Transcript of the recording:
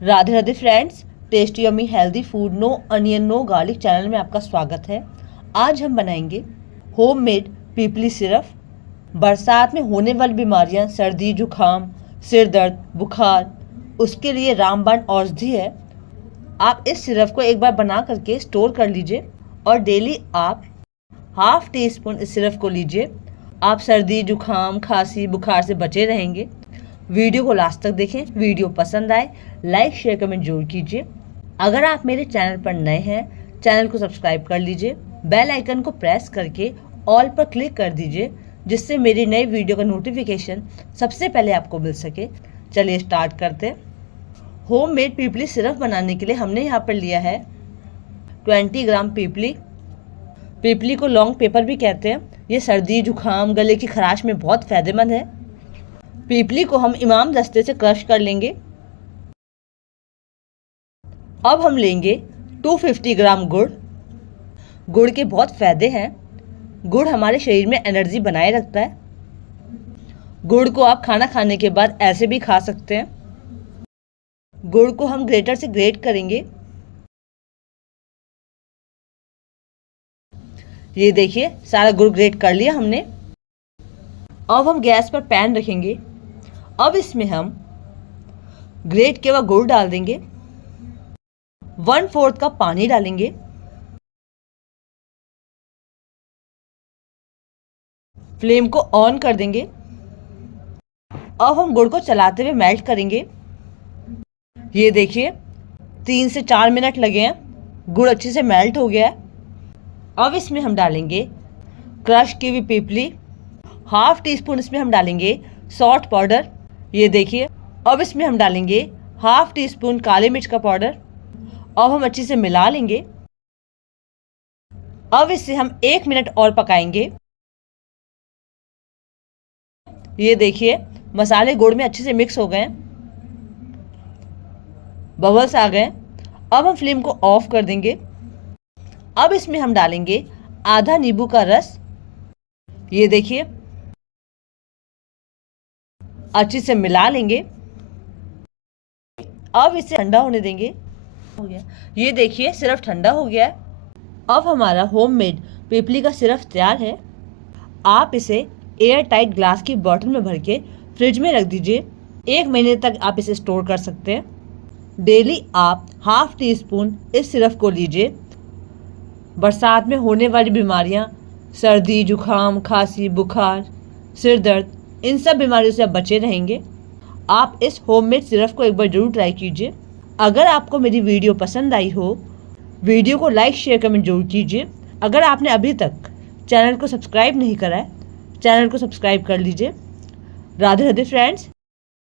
Radhe Radhe friends, tasty yummy healthy food no onion no garlic channel में आपका स्वागत है। आज हम बनाएंगे होममेड पीपली सिरप। बरसात में होने वाली बीमारियां, सर्दी जुकाम, सिर दर्द, बुखार, उसके लिए रामबाण औषधि है। आप इस सिरप को एक बार बना करके स्टोर कर लीजिए और डेली आप हाफ टी स्पून इस सिरप को लीजिए। आप सर्दी जुकाम खांसी बुखार से बचे रहेंगे। वीडियो को लास्ट तक देखें। वीडियो पसंद आए लाइक शेयर कमेंट जरूर कीजिए। अगर आप मेरे चैनल पर नए हैं, चैनल को सब्सक्राइब कर लीजिए। बेल आइकन को प्रेस करके ऑल पर क्लिक कर दीजिए, जिससे मेरी नई वीडियो का नोटिफिकेशन सबसे पहले आपको मिल सके। चलिए स्टार्ट करते हैं। होममेड पीपली सिरप बनाने के लिए हमने यहाँ पर लिया है 20 ग्राम पीपली। पीपली को लॉन्ग पेपर भी कहते हैं। ये सर्दी जुकाम गले की खराश में बहुत फायदेमंद है। पीपली को हम इमाम दस्ते से क्रश कर लेंगे। अब हम लेंगे 250 ग्राम गुड़। गुड़ के बहुत फायदे हैं। गुड़ हमारे शरीर में एनर्जी बनाए रखता है। गुड़ को आप खाना खाने के बाद ऐसे भी खा सकते हैं। गुड़ को हम ग्रेटर से ग्रेट करेंगे। ये देखिए सारा गुड़ ग्रेट कर लिया हमने। अब हम गैस पर पैन रखेंगे। अब इसमें हम ग्रेट किया हुआ गुड़ डाल देंगे। 1/4 कप पानी डालेंगे। फ्लेम को ऑन कर देंगे। अब हम गुड़ को चलाते हुए मेल्ट करेंगे। ये देखिए 3 से 4 मिनट लगे हैं। गुड़ अच्छे से मेल्ट हो गया है। अब इसमें हम डालेंगे क्रश की हुई पीपली। हाफ टी स्पून इसमें हम डालेंगे सॉल्ट पाउडर। ये देखिए अब इसमें हम डालेंगे हाफ टी स्पून काली मिर्च का पाउडर। अब हम अच्छे से मिला लेंगे। अब इसे हम 1 मिनट और पकाएंगे। ये देखिए मसाले गुड़ में अच्छे से मिक्स हो गए हैं। बबल्स आ गए। अब हम फ्लेम को ऑफ कर देंगे। अब इसमें हम डालेंगे आधा नींबू का रस। ये देखिए अच्छे से मिला लेंगे। अब इसे ठंडा होने देंगे। हो गया। ये देखिए सिरप ठंडा हो गया है। अब हमारा होममेड पीपली का सिरप तैयार है। आप इसे एयर टाइट ग्लास की बॉटल में भर के फ्रिज में रख दीजिए। 1 महीने तक आप इसे स्टोर कर सकते हैं। डेली आप हाफ टी स्पून इस सिरप को लीजिए। बरसात में होने वाली बीमारियां, सर्दी जुकाम खांसी बुखार सिर दर्द, इन सब बीमारियों से आप बचे रहेंगे। आप इस होममेड सिरप को एक बार जरूर ट्राई कीजिए। अगर आपको मेरी वीडियो पसंद आई हो, वीडियो को लाइक शेयर कमेंट जरूर कीजिए। अगर आपने अभी तक चैनल को सब्सक्राइब नहीं करा है, चैनल को सब्सक्राइब कर लीजिए। राधे राधे फ्रेंड्स।